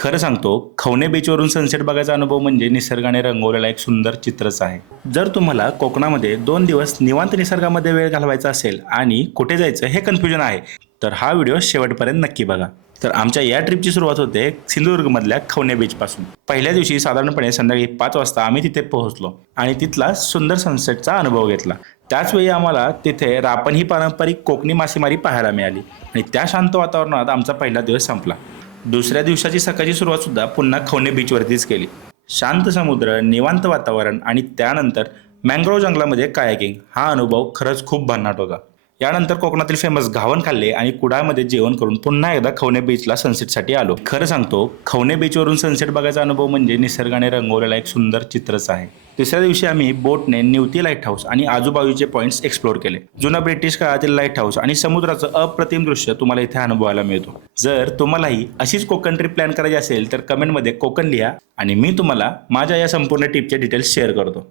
खरं सांगतो, खवणे बीचवरून सनसेट बघायचा अनुभव म्हणजे निसर्गाने रंगवलेला एक सुंदर चित्रच आहे. जर तुम्हाला कोकणामध्ये 2 दिवस निवांत निसर्गामध्ये वेळ घालवायचा असेल आणि कुठे जायचं हे कन्फ्युजन आहे, तर हा व्हिडिओ शेवटपर्यंत नक्की बघा. तर आमच्या या ट्रिपची सुरुवात होते सिंधुदुर्गमधल्या खवणे बीचपासून. पहिल्या दिवशी साधारणपणे संध्याकाळी 5 वाजता आम्ही तिथे पोहोचलो आणि तिथला सुंदर सनसेटचा अनुभव घेतला. त्याचवेळी आम्हाला तिथे रापण ही पारंपरिक कोकणी मासेमारी पाहायला मिळाली आणि त्या शांत वातावरणात आमचा पहिला दिवस संपला. दुसऱ्या दिवसाची सकाळची सुरुवात सुद्धा पुन्हा खवणे बीचवरतीच केली. शांत समुद्र, निवांत वातावरण आणि त्यानंतर मँग्रोव्ह जंगलामध्ये कायाकिंग हा अनुभव खरंच खूप भन्नाट होता. यानंतर कोकणातील फेमस घावन खाल्ले आणि कुडाळमध्ये जेवण करून पुन्हा एकदा खवणे बीचला सनसेटसाठी आलो. खरं सांगतो, खवणे बीचवरून सनसेट बघायचा अनुभव म्हणजे निसर्गाने रंगवलेला एक सुंदर चित्रच आहे. तिसऱ्या दिवशी आम्ही बोटने निवती लाईट हाऊस आणि आजूबाजूचे पॉइंट्स एक्सप्लोर केले. जुना ब्रिटिश काळातील लाईट हाऊस आणि समुद्राचं अप्रतिम दृश्य तुम्हाला इथे अनुभवायला मिळतो. जर तुम्हालाही अशीच कोकण ट्रिप प्लॅन करायची असेल तर कमेंटमध्ये कोकण लिहा आणि मी तुम्हाला माझ्या या संपूर्ण ट्रिपचे डिटेल्स शेअर करतो.